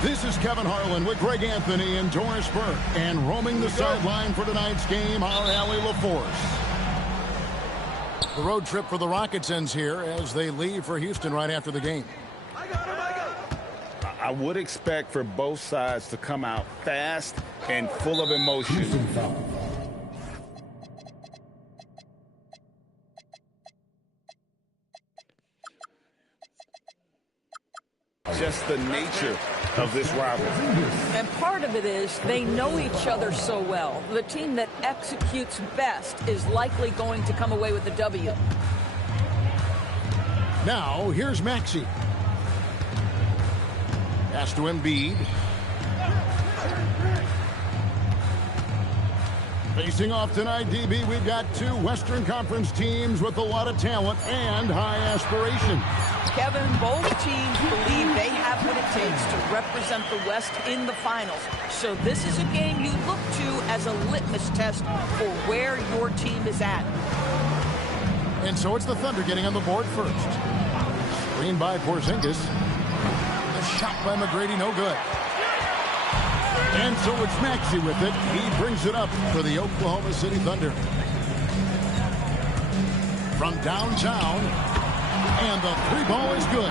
This is Kevin Harlan with Greg Anthony and Doris Burke. And roaming the sideline for tonight's game, our Allie LaForce. The road trip for the Rockets ends here as they leave for Houston right after the game. I would expect for both sides to come out fast and full of emotion. Just the nature of this rivalry. And part of it is they know each other so well. The team that executes best is likely going to come away with the W. Now, here's Maxey. Pass to Embiid. Facing off tonight, DB, we've got two Western Conference teams with a lot of talent and high aspiration. Kevin, both teams believe they have what it takes to represent the West in the finals. So this is a game you look to as a litmus test for where your team is at. And so it's the Thunder getting on the board first. Screen by Porzingis. The shot by McGrady, no good. And so it's Maxey with it. He brings it up for the Oklahoma City Thunder. From downtown, and the three ball is good.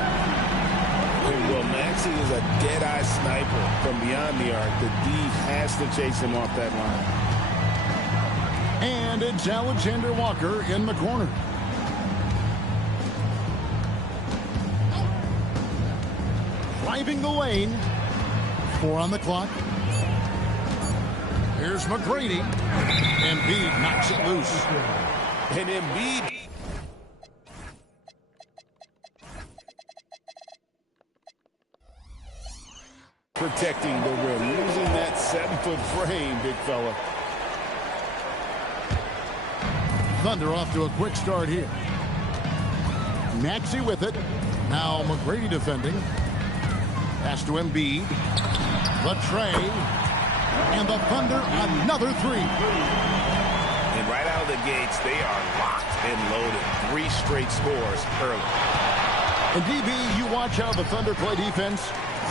Well, Maxey is a dead-eye sniper from beyond the arc. The D has to chase him off that line. And it's Alexander Walker in the corner. Driving the lane. 4 on the clock. Here's McGrady. Embiid knocks it loose. And Embiid. Protecting the rim. Using that 7-foot frame, big fella. Thunder off to a quick start here. Maxey with it. Now McGrady defending. Pass to Embiid. The tray. And the Thunder another three. And right out of the gates, they are locked and loaded. 3 straight scores early. And DB, you watch how the Thunder play defense.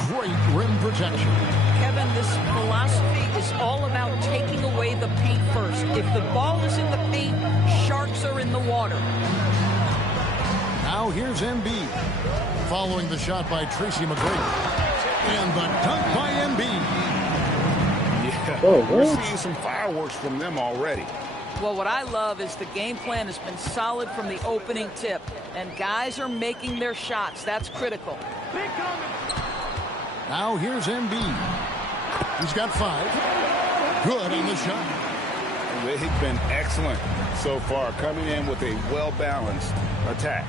Great rim protection. Kevin, this philosophy is all about taking away the paint first. If the ball is in the paint, sharks are in the water. Now here's Embiid. Following the shot by Tracy McGrady. And the dunk by Embiid. Yeah, we're seeing some fireworks from them already. Well, what I love is the game plan has been solid from the opening tip. And guys are making their shots. That's critical. Now here's Embiid. He's got 5. Good on the shot. They've been excellent so far, coming in with a well-balanced attack.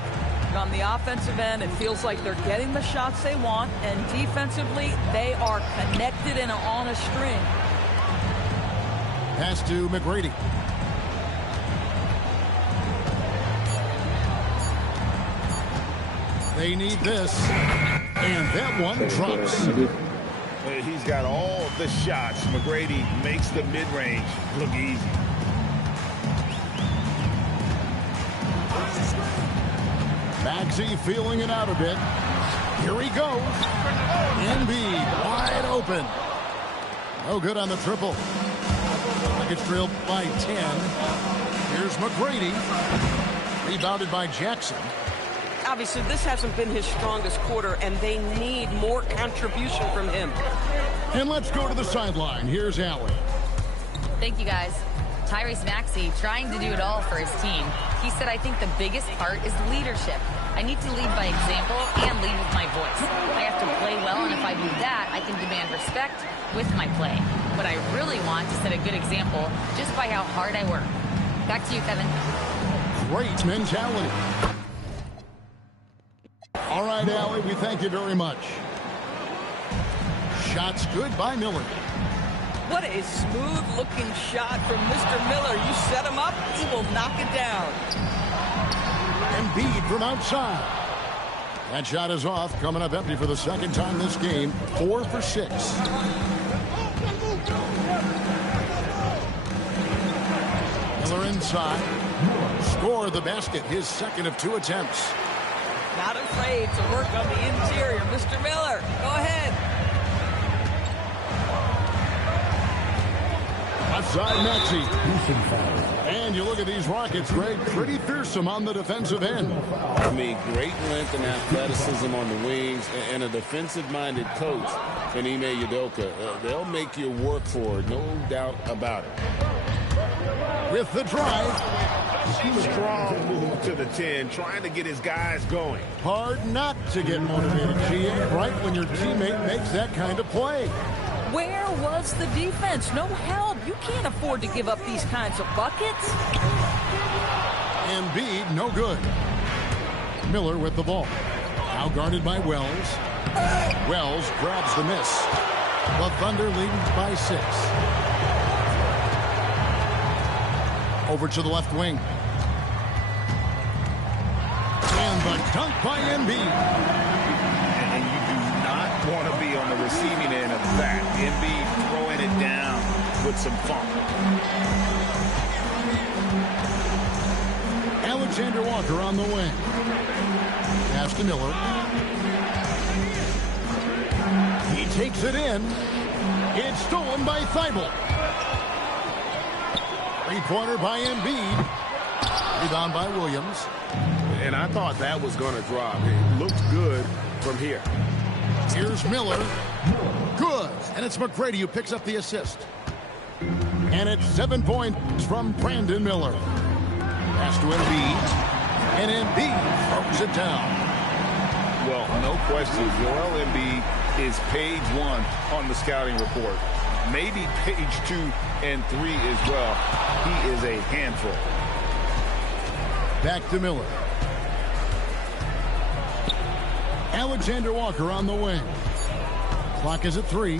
On the offensive end, it feels like they're getting the shots they want, and defensively, they are connected and on a string. Pass to McGrady. They need this. And that one drops. He's got all the shots. McGrady makes the mid-range look easy. Maxey feeling it out a bit. Here he goes. Embiid wide open. No good on the triple. Nuggets trailed by 10. Here's McGrady. Rebounded by Jackson. Obviously, this hasn't been his strongest quarter, and they need more contribution from him. And let's go to the sideline. Here's Allie. Thank you, guys. Tyrese Maxey trying to do it all for his team. He said, I think the biggest part is leadership. I need to lead by example and lead with my voice. I have to play well, and if I do that, I can demand respect with my play. But I really want to set a good example just by how hard I work. Back to you, Kevin. Great mentality. All right, Allie, we thank you very much. Shots good by Miller. What a smooth-looking shot from Mr. Miller. You set him up, he will knock it down. Embiid from outside. That shot is off, coming up empty for the second time this game. 4 for 6. Miller inside. Score the basket, his second of 2 attempts. Not afraid to work on the interior. Mr. Miller, go ahead. Left side, Maxey. And you look at these Rockets, Greg, pretty fearsome on the defensive end. I mean, great length and athleticism on the wings, and a defensive-minded coach in Ime Udoka. They'll make you work for it, no doubt about it. With the drive. Strong move to the 10, trying to get his guys going. Hard not to get motivated, GA, right when your teammate makes that kind of play. Where was the defense? No help. You can't afford to give up these kinds of buckets. Embiid, no good. Miller with the ball. Now guarded by Wells. Wells grabs the miss. The Thunder leading by 6. Over to the left wing. And the dunk by Embiid. And you do not want to be on the receiving end of that. Embiid throwing it down with some funk. Alexander Walker on the wing. Pass to Miller. He takes it in. It's stolen by Thibault. Three-pointer by Embiid. Rebound by Williams. And I thought that was going to drop. It looked good from here. Here's Miller. Good. And it's McGrady who picks up the assist. And it's 7 points from Brandon Miller. Pass to Embiid. And Embiid throws it down. Well, no question. Joel Embiid is page 1 on the scouting report. Maybe page 2 and 3 as well. He is a handful. Back to Miller. Alexander Walker on the wing. Clock is at 3.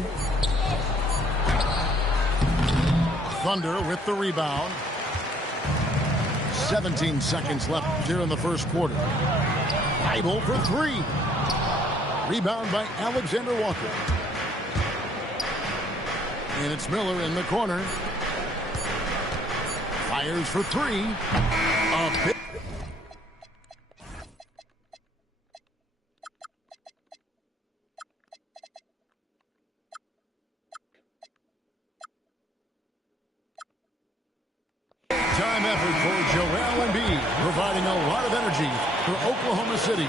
Thunder with the rebound. 17 seconds left here in the first quarter. Thibault for 3. Rebound by Alexander Walker. And it's Miller in the corner. Fires for 3. A big time effort for Joel Embiid, providing a lot of energy for Oklahoma City.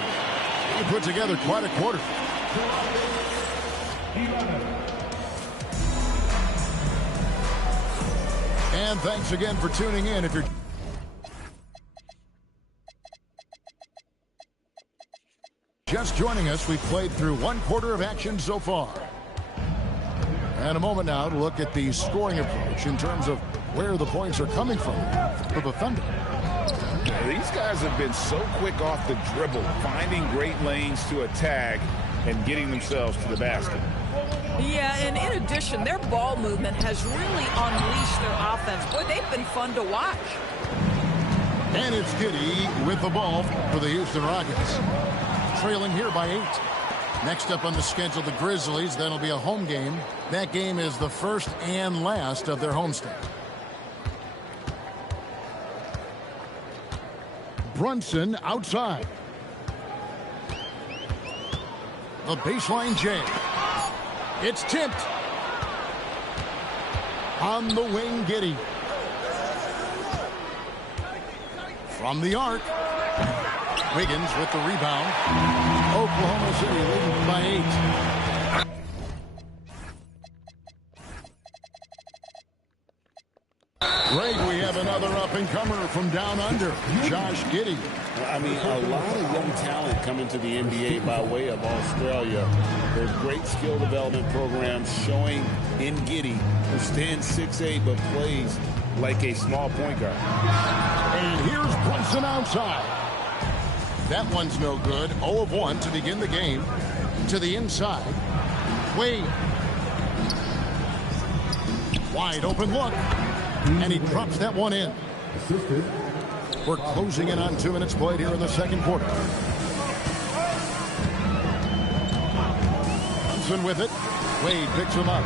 He put together quite a quarter. And thanks again for tuning in. If you're just joining us, we've played through 1 quarter of action so far. And a moment now to look at the scoring approach in terms of where the points are coming from for the Thunder. These guys have been so quick off the dribble, finding great lanes to attack and getting themselves to the basket. Yeah, and in addition, their ball movement has really unleashed their offense. Boy, they've been fun to watch. And it's Giddey with the ball for the Houston Rockets. Trailing here by 8. Next up on the schedule, the Grizzlies. That'll be a home game. That game is the first and last of their homestand. Brunson outside. The baseline J. It's tipped. On the wing, Giddey. From the arc. Wiggins with the rebound. Oklahoma City leading by 8. Greg, we have another up-and-comer from down under, Josh Giddey. I mean, a lot of young talent coming to the NBA by way of Australia. There's great skill development programs showing in Giddey, who stands 6'8", but plays like a small point guard. And here's Brunson outside. That one's no good. 0 of 1 to begin the game. To the inside. Wade. Wide open look. And he drops that one in. We're closing in on 2 minutes played here in the second quarter. Brunson with it. Wade picks him up.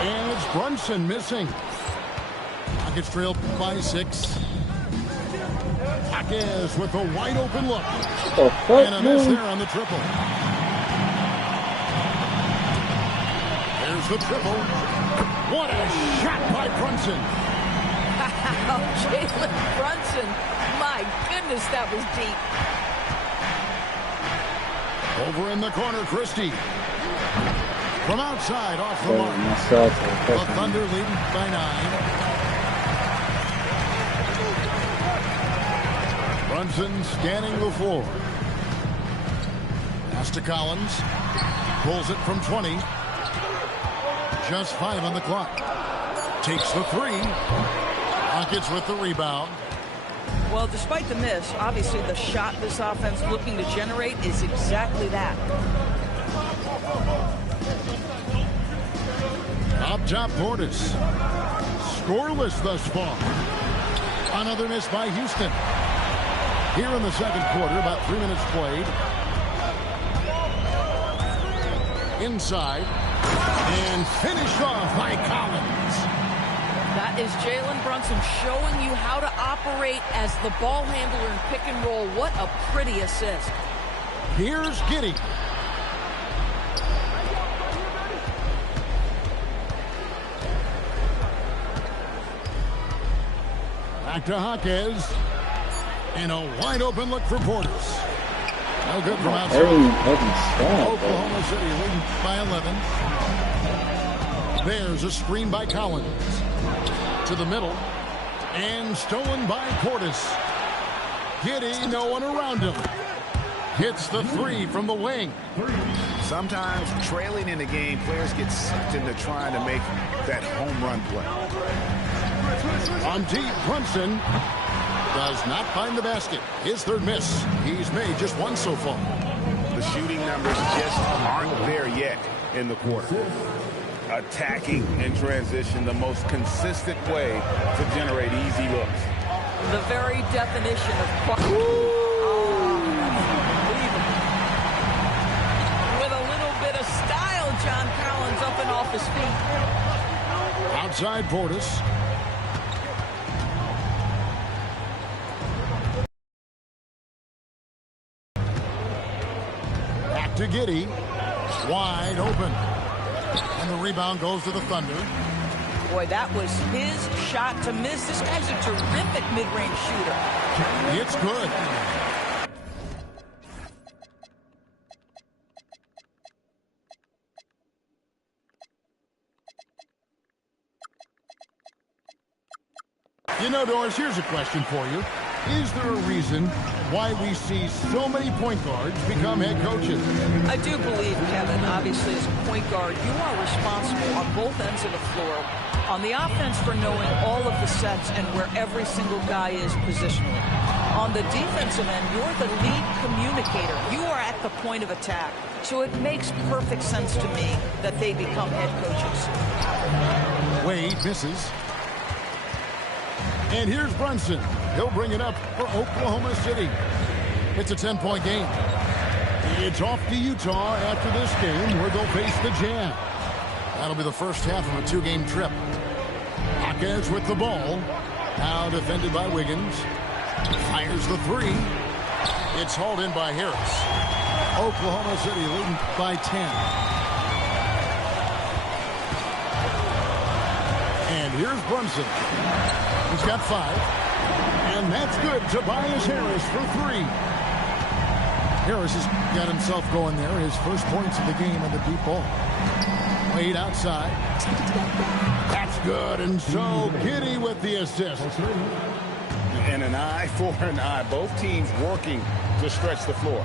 And it's Brunson missing. Rockets trail by 6. Jaquez with a wide open look. And a miss there on the triple. There's There's the triple. What a shot by Brunson. Jalen Brunson. My goodness, that was deep. Over in the corner, Christie. From outside, off the mark. The Thunder leading by 9. Brunson scanning the floor. Pass to Collins. Pulls it from 20. Just 5 on the clock. Takes the 3. Rockets with the rebound. Well, despite the miss, obviously the shot this offense looking to generate is exactly that. Up top, Portis. Scoreless thus far. Another miss by Houston. Here in the second quarter, about 3 minutes played. Inside. And finished off by Collins. That is Jalen Brunson showing you how to operate as the ball handler in pick and roll. What a pretty assist. Here's Giddey. Back to Jaquez. And a wide open look for Portis. No good from outside. Oklahoma City leading by 11. There's a screen by Collins. To the middle. And stolen by Portis. Giddey, no one around him. Hits the 3 from the wing. Sometimes trailing in the game, players get sucked into trying to make that home run play. On deep, Brunson does not find the basket. His third miss. He's made just 1 so far. The shooting numbers just aren't there yet in the quarter. Attacking in transition, the most consistent way to generate easy looks. The very definition of with a little bit of style, John Collins up and off his feet. Outside Portis. Back to Giddey. Wide open. And the rebound goes to the Thunder. Boy, that was his shot to miss. This guy's a terrific mid-range shooter. It's good. You know, Doris, here's a question for you. Is there a reason why we see so many point guards become head coaches? I do believe, Kevin, obviously as a point guard, you are responsible on both ends of the floor. On the offense for knowing all of the sets and where every single guy is positionally. On the defensive end, you're the lead communicator. You are at the point of attack. So it makes perfect sense to me that they become head coaches. Wade misses. And here's Brunson. He'll bring it up for Oklahoma City. It's a 10-point game. It's off to Utah after this game where they'll face the Jazz. That'll be the first half of a 2-game trip. Jaquez with the ball. Now defended by Wiggins. Fires the 3. It's hauled in by Harris. Oklahoma City leading by 10. And here's Brunson. He's got 5. And that's good. Tobias Harris for 3. Harris has got himself going there. His first points of the game on the deep ball. Wade outside. That's good. And so Giddey with the assist. And an eye for an eye. Both teams working to stretch the floor.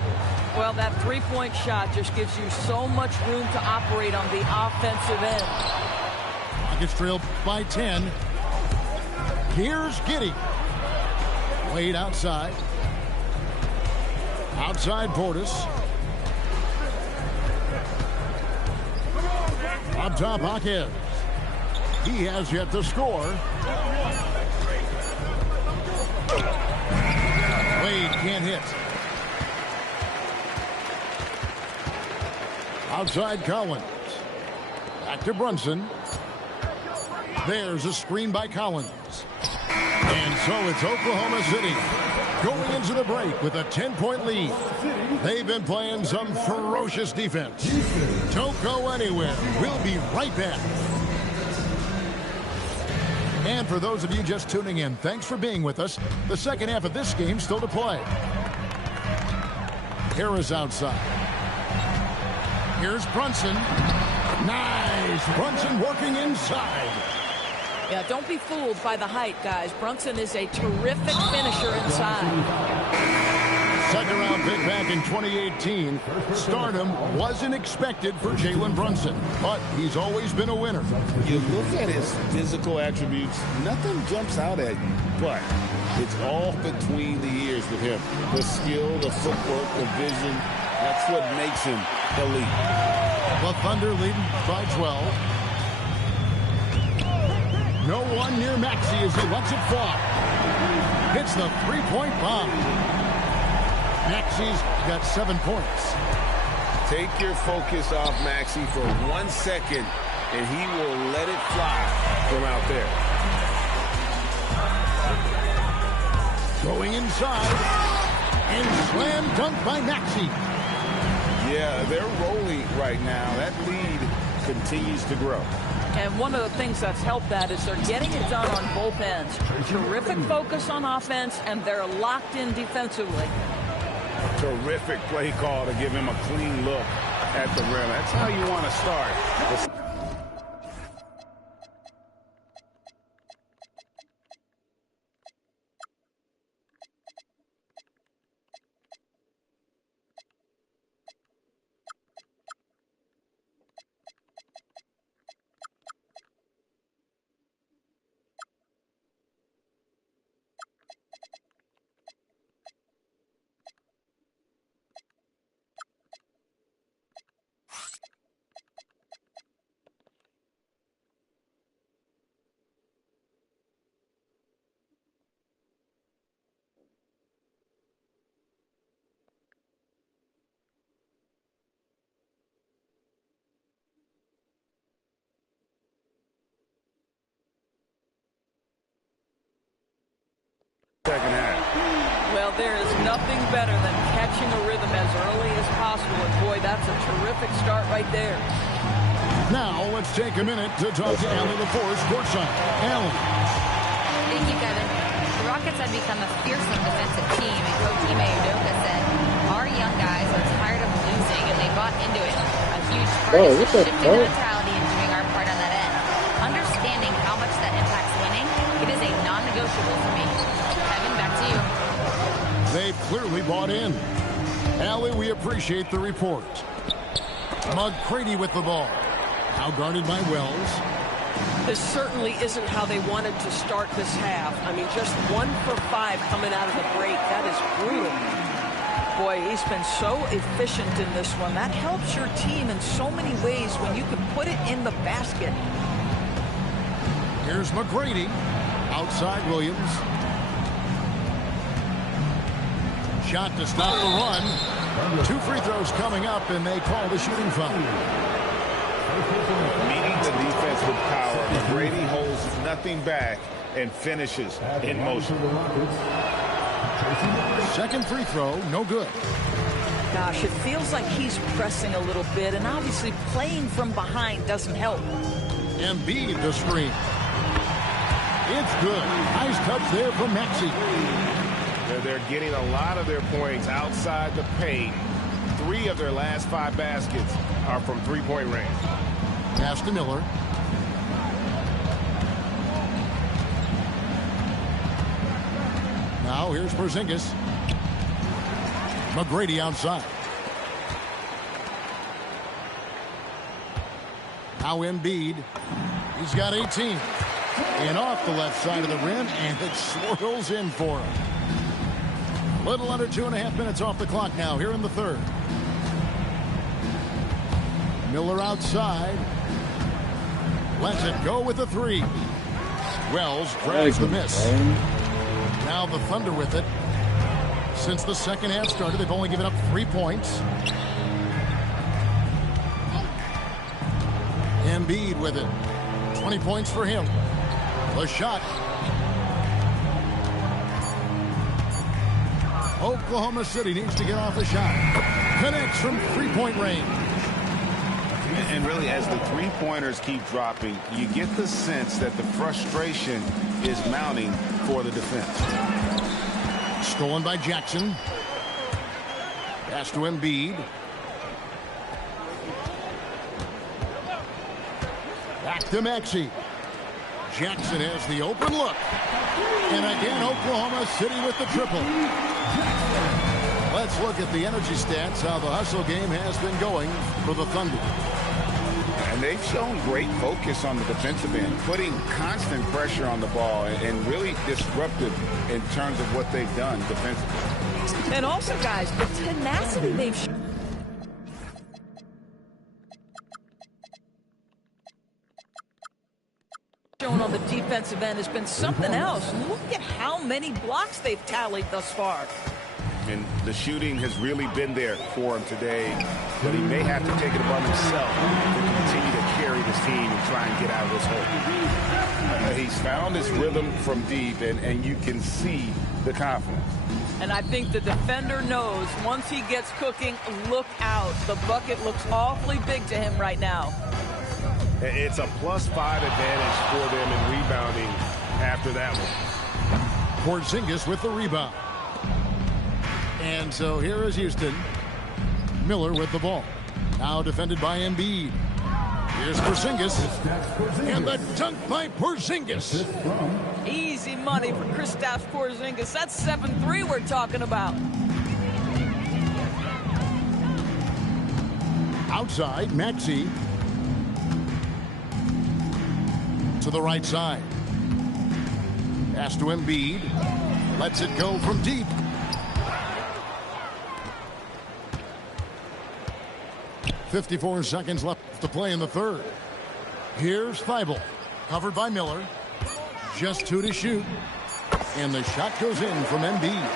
Well, that three-point shot just gives you so much room to operate on the offensive end. Rockets trailed by 10. Here's Giddey. Wade outside. Outside Portis. On top, Jaquez. He has yet to score. Wade can't hit. Outside Collins. Back to Brunson. There's a screen by Collins. And so it's Oklahoma City going into the break with a 10-point lead. They've been playing some ferocious defense. Don't go anywhere. We'll be right back. And for those of you just tuning in, thanks for being with us. The second half of this game still to play. Harris outside. Here's Brunson. Nice. Brunson working inside. Yeah, don't be fooled by the height, guys. Brunson is a terrific finisher inside. Second round pick back in 2018. Stardom wasn't expected for Jalen Brunson, but he's always been a winner. You look at his physical attributes, nothing jumps out at you, but it's all between the ears with him. The skill, the footwork, the vision, that's what makes him elite. The Thunder leading by 12. No one near Maxey as he lets it fly. Hits the three-point bomb. Maxey's got 7 points. Take your focus off Maxey for 1 second, and he will let it fly from out there. Going inside. And slam dunk by Maxey. Yeah, they're rolling right now. That lead continues to grow. And one of the things that's helped that is they're getting it done on both ends. Terrific focus on offense, and they're locked in defensively. Terrific play call to give him a clean look at the rim. That's how you want to start. Second half. Well, there is nothing better than catching a rhythm as early as possible. And boy, that's a terrific start right there. Now let's take a minute to talk to Allie LaForce courtside. Allie. Thank you, Kevin. The Rockets have become a fearsome defensive team, and Coach Ime Udoka said, our young guys are tired of losing, and they bought into it. A huge part is shifting the mentality and doing our part on that end. Understanding how much that impacts winning, it is a non-negotiable for me. Kevin, back to you. They've clearly bought in. Allie, we appreciate the report. McGrady with the ball. Now guarded by Wells. This certainly isn't how they wanted to start this half. I mean, just 1 for 5 coming out of the break. That is brutal. Boy, he's been so efficient in this one. That helps your team in so many ways when you can put it in the basket. Here's McGrady. Outside Williams. Shot to stop the run. 2 free throws coming up, and they call the shooting foul. Meeting the defense with power. McGrady holds nothing back and finishes in motion. Second free throw, no good. Gosh, it feels like he's pressing a little bit, and obviously playing from behind doesn't help. Embiid the screen. It's good. Nice touch there from Maxey. They're getting a lot of their points outside the paint. 3 of their last 5 baskets are from three-point range. Pass to Miller. Now here's Porzingis. McGrady outside. Now Embiid. He's got 18. And off the left side of the rim, and it swirls in for him. Little under 2.5 minutes off the clock now here in the third. Miller outside. Lets it go with a 3. Wells grabs the miss. Now the Thunder with it. Since the second half started, they've only given up 3 points. Embiid with it. 20 points for him. The shot. Oklahoma City needs to get off a shot. Connects from three-point range. And really, as the three-pointers keep dropping, you get the sense that the frustration is mounting for the defense. Stolen by Jackson. Pass to Embiid. Back to Maxey. Jackson has the open look. And again, Oklahoma City with the triple. Let's look at the energy stats, how the hustle game has been going for the Thunder. And they've shown great focus on the defensive end, putting constant pressure on the ball and really disruptive in terms of what they've done defensively. And also, guys, the tenacity they've shown on the defensive end has been something else. Look at how many blocks they've tallied thus far. And the shooting has really been there for him today, but he may have to take it upon himself to continue to carry this team and try and get out of this hole. He's found his rhythm from deep, and you can see the confidence. And I think the defender knows once he gets cooking, look out. The bucket looks awfully big to him right now. It's a +5 advantage for them in rebounding after that one. Porzingis with the rebound. And so here is Houston. Miller with the ball. Now defended by Embiid. Here's Porzingis. And the dunk by Porzingis. Easy money for Kristaps Porzingis. That's 7-3 we're talking about. Outside, Maxey. To the right side. Pass to Embiid. Lets it go from deep. .54 seconds left to play in the third. Here's Thybulle. Covered by Miller. Just 2 to shoot. And the shot goes in from Embiid.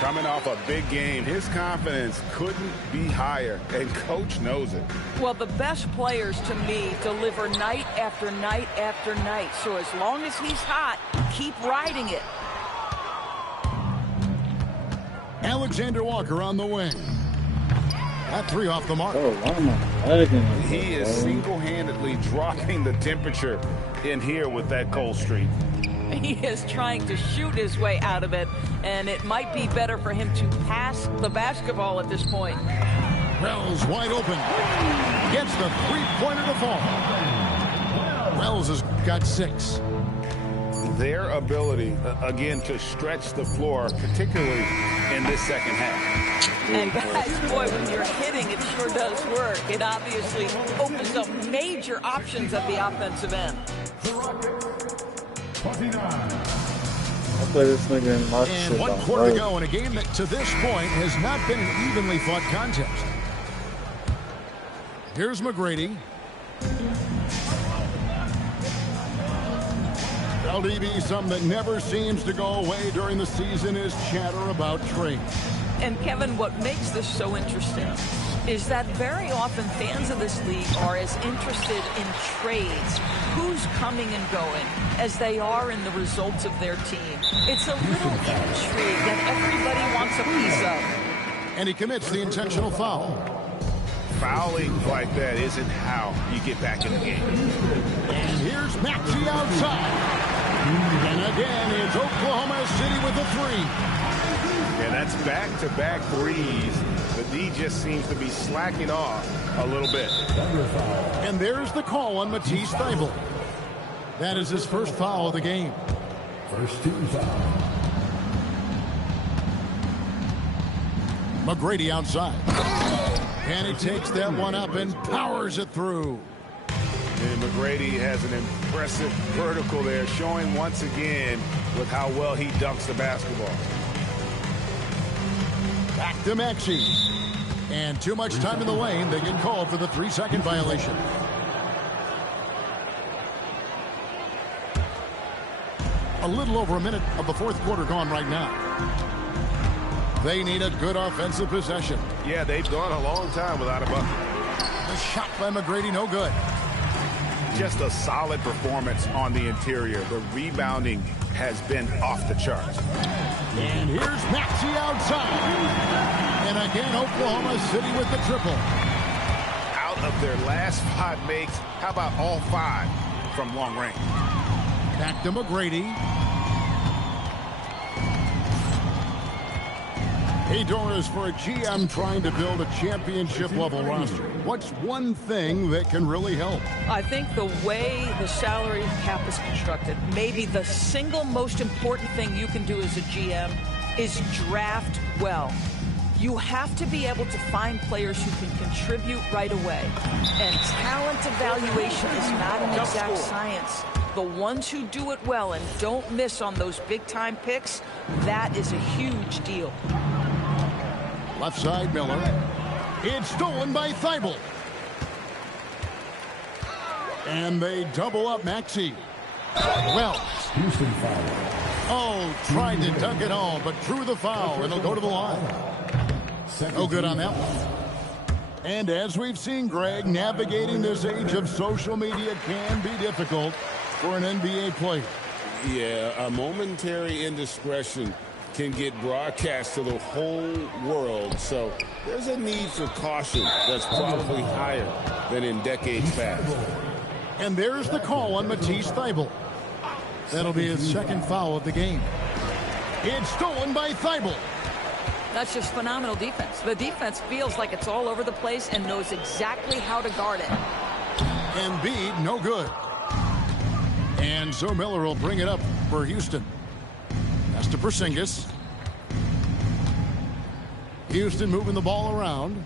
Coming off a big game, his confidence couldn't be higher, and coach knows it. Well, the best players to me deliver night after night after night. So as long as he's hot, keep riding it. Alexander Walker on the wing. That three off the mark. Oh, why am I lagging? He is single-handedly dropping the temperature in here with that cold streak. He is trying to shoot his way out of it, and it might be better for him to pass the basketball at this point. Wells wide open. Gets the three-pointer to fall. Wells has got 6. Their ability, again, to stretch the floor, particularly in this second half. And guys, boy, when you're hitting, it sure does work. It obviously opens up major options at the offensive end. And 1 quarter to go in a game that to this point has not been an evenly fought contest. Here's McGrady. LDB, something that never seems to go away during the season is chatter about trades. And Kevin, what makes this so interesting is that very often fans of this league are as interested in trades, who's coming and going, as they are in the results of their team. It's a little intrigue that everybody wants a piece of. And he commits the intentional foul. Fouling like that isn't how you get back in the game. And here's Maxey outside. And again, it's Oklahoma City with a 3. And that's back-to-back threes. The D just seems to be slacking off a little bit. And there's the call on Matisse Thybulle. That is his first foul of the game. First team foul. McGrady outside. And he takes that one up and powers it through. And McGrady has an impressive vertical there, showing once again with how well he dunks the basketball. Back to Maxey. And too much time in the lane. They get called for the 3-second violation. A little over a minute of the fourth quarter gone right now. They need a good offensive possession. Yeah, they've gone a long time without a bucket. The shot by McGrady, no good. just a solid performance on the interior. The rebounding has been off the charts. And here's Maxey outside. And again, Oklahoma City with the triple. Out of their last 5 makes, how about all 5 from long range? Back to McGrady. Hey, Doris, for a GM trying to build a championship-level roster, what's one thing that can really help? I think the way the salary cap is constructed, maybe the single most important thing you can do as a GM is draft well. You have to be able to find players who can contribute right away. And talent evaluation is not an exact science. The ones who do it well and don't miss on those big-time picks, that is a huge deal. Left side, Miller. It's stolen by Thibault. And they double up Maxey. Well, Houston foul. oh, tried to dunk it home, but drew the foul, and they'll go to the line. No good on that one. And as we've seen, Greg, navigating this age of social media can be difficult for an NBA player. Yeah, a momentary indiscretion can get broadcast to the whole world, so there's a need for caution that's probably higher than in decades past. And there's the call on Matisse Thybulle. That'll be his second foul of the game. It's stolen by Thybulle. That's just phenomenal defense. The defense feels like it's all over the place and knows exactly how to guard it. Embiid, no good. And so Miller will bring it up for Houston. That's to Porzingis. Houston moving the ball around.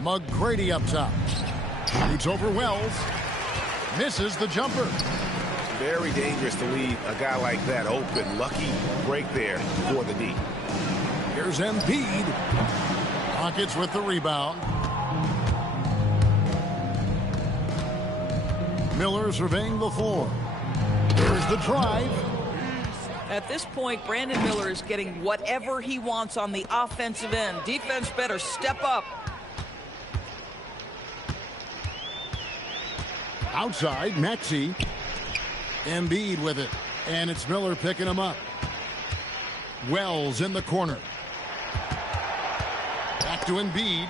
McGrady up top. Shoots over Wells. Misses the jumper. Very dangerous to leave a guy like that open. Lucky break there for the D. Here's Embiid. Rockets with the rebound. Miller surveying the floor. Here's the drive. At this point, Brandon Miller is getting whatever he wants on the offensive end. Defense better step up. Outside, Maxey. Embiid with it. And it's Miller picking him up. Wells in the corner. Back to Embiid.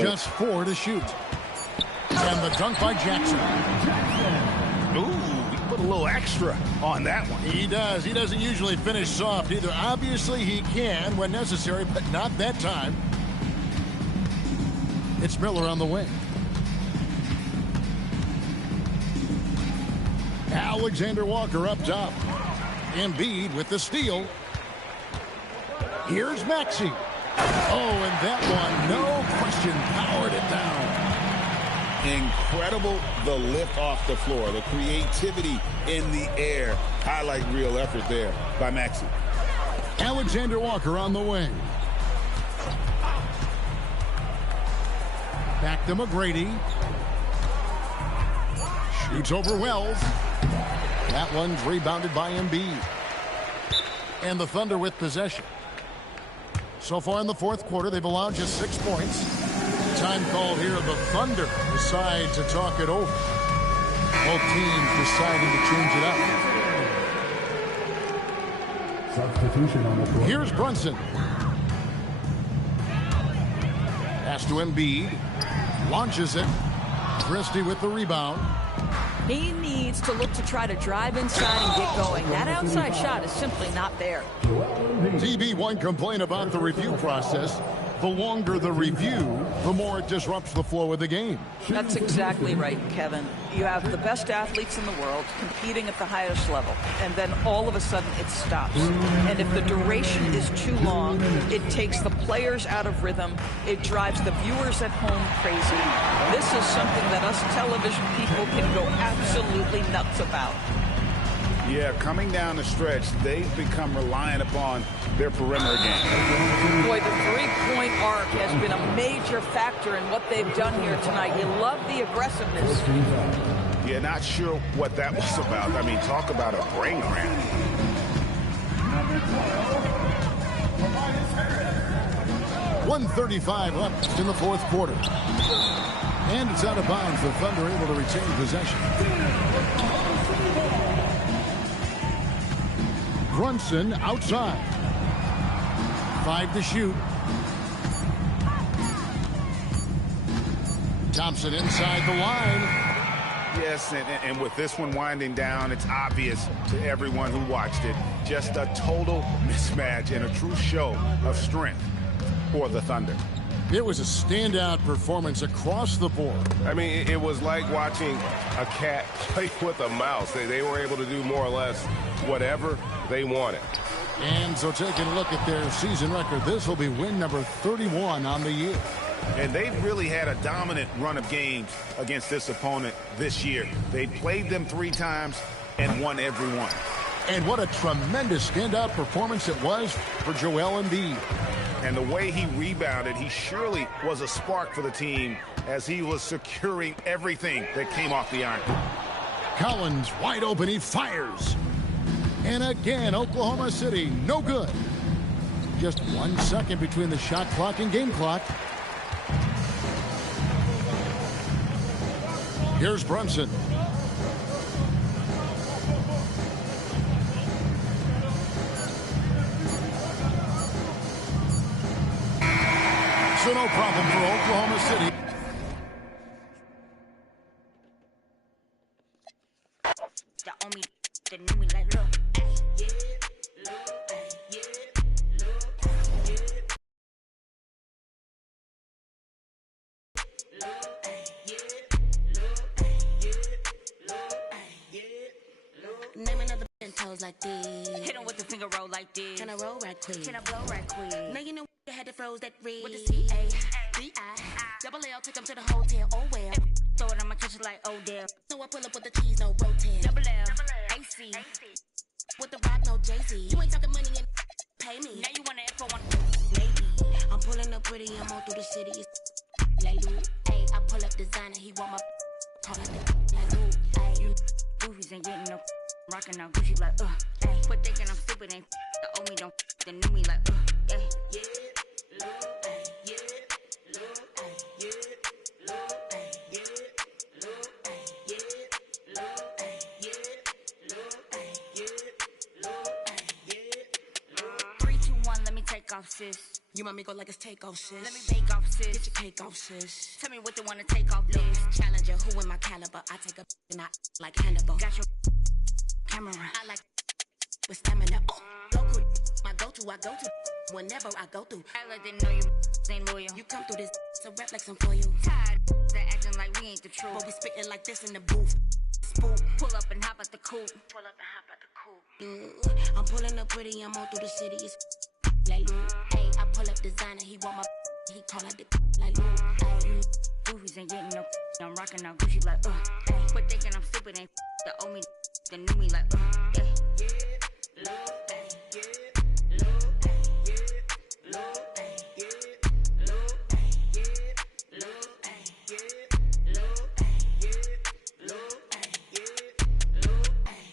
Just 4 to shoot. And the dunk by Jackson. Ooh, he put a little extra on that one. He does. He doesn't usually finish soft either. Obviously, he can when necessary, but not that time. It's Miller on the wing. Alexander Walker up top. Embiid with the steal. Here's Maxey. Oh, and that one, no question, powered it down. Incredible, the lift off the floor, the creativity in the air. Highlight real effort there by Maxey. Alexander Walker on the wing. Back to McGrady. Shoots over Wells. That one's rebounded by Embiid. And the Thunder with possession. So far in the fourth quarter, they've allowed just 6 points. Time call here. The Thunder decide to talk it over. Both teams deciding to change it up. Substitution on the floor. Here's Brunson. Pass to Embiid. Launches it. Christie with the rebound. He needs to look to try to drive inside and get going. That outside shot is simply not there. TB1 complained about the review process. The longer the review, the more it disrupts the flow of the game. That's exactly right, Kevin. You have the best athletes in the world competing at the highest level, and then all of a sudden it stops. And if the duration is too long, it takes the players out of rhythm. It drives the viewers at home crazy. This is something that us television people can go absolutely nuts about. Yeah, coming down the stretch, they've become reliant upon their perimeter game. Boy, the three-point arc has been a major factor in what they've done here tonight. You love the aggressiveness. Yeah, not sure what that was about. I mean, talk about a brain cramp. 1:35 left in the fourth quarter. And it's out of bounds. The Thunder able to retain possession. Brunson outside. 5 to shoot. Thompson inside the line. Yes, and with this one winding down, it's obvious to everyone who watched it. Just a total mismatch and a true show of strength for the Thunder. It was a standout performance across the board. I mean, it was like watching a cat play with a mouse. They were able to do more or less whatever they wanted. And so taking a look at their season record, this will be win number 31 on the year. And they've really had a dominant run of games against this opponent this year. They played them 3 times and won every one. And what a tremendous standout performance it was for Joel Embiid. And the way he rebounded, he surely was a spark for the team as he was securing everything that came off the iron. Collins wide open, he fires. And again, Oklahoma City, no good. Just 1 second between the shot clock and game clock. Here's Brunson. So no problem for Oklahoma City. Name another toes like this. Hit him with the finger roll like this. Can I roll right quick? Can I blow right quick? Now you know you had to froze that red. With the C-A-D-I. Double L, take them to the hotel. Oh well. Throw it on my kitchen like Odell. So I pull up with the cheese, no rotel. Double L, AC. With the rock, no Jay-Z. You ain't talking money and pay me. Now you want an info on maybe. I'm pulling up pretty, I'm all through the city. It's like Lou. Ayy, I pull up designer, he want my call like Lou. Ayy, you goofies ain't getting no rockin' out Gucci like ayy. Quit thinking I'm stupid, ain't the old me don't the new me like ayy. Yeah, Lou, ayy, yeah, Lou, ayy, yeah, Lou, ayy, yeah, Lou, ayy, yeah, Lou, ayy, yeah, Lou, ayy, yeah, Lou, ayy, yeah. 3, 2, 1, let me take off, sis. You want me go like it's take off, sis. Let me bake off, sis. Get your cake off, sis. Tell me what they wanna take off, Look, this. Challenger, who in my caliber? I take a and I like Hannibal. Got your camera. I like with stamina. Oh, Goku, my go-to, I go to whenever I go through. I like they know you ain't loyal. You come through this, so rap like some for you. Tired they acting like we ain't the truth. But we spitting like this in the booth. Spook. Pull up and hop at the coupe. Pull up and hop at the coupe. I'm pulling up pretty, I'm all through the city. It's like Lou. Hey, I pull up designer, he want my he call out the like Lou. Hey, goofies ain't getting no I'm rocking out Gucci like ayy. Quit thinking I'm stupid, ain't the old me the new me like ayy. Yeah, Lou, ayy, yeah, Lou, ayy, yeah, Lou, ayy, yeah, Lou, ayy, yeah, Lou, ayy, yeah, Lou, ayy, yeah, Lou, ayy, yeah, Lou, ayy.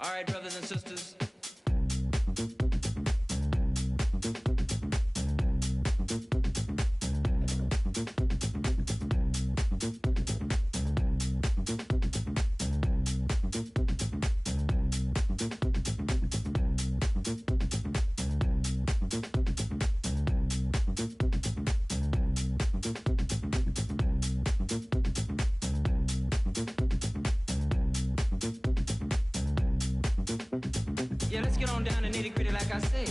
All right, brothers and sisters. Yeah, let's get on down to nitty-gritty like I said.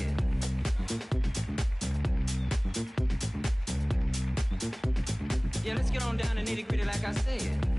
Yeah, let's get on down to nitty-gritty like I said.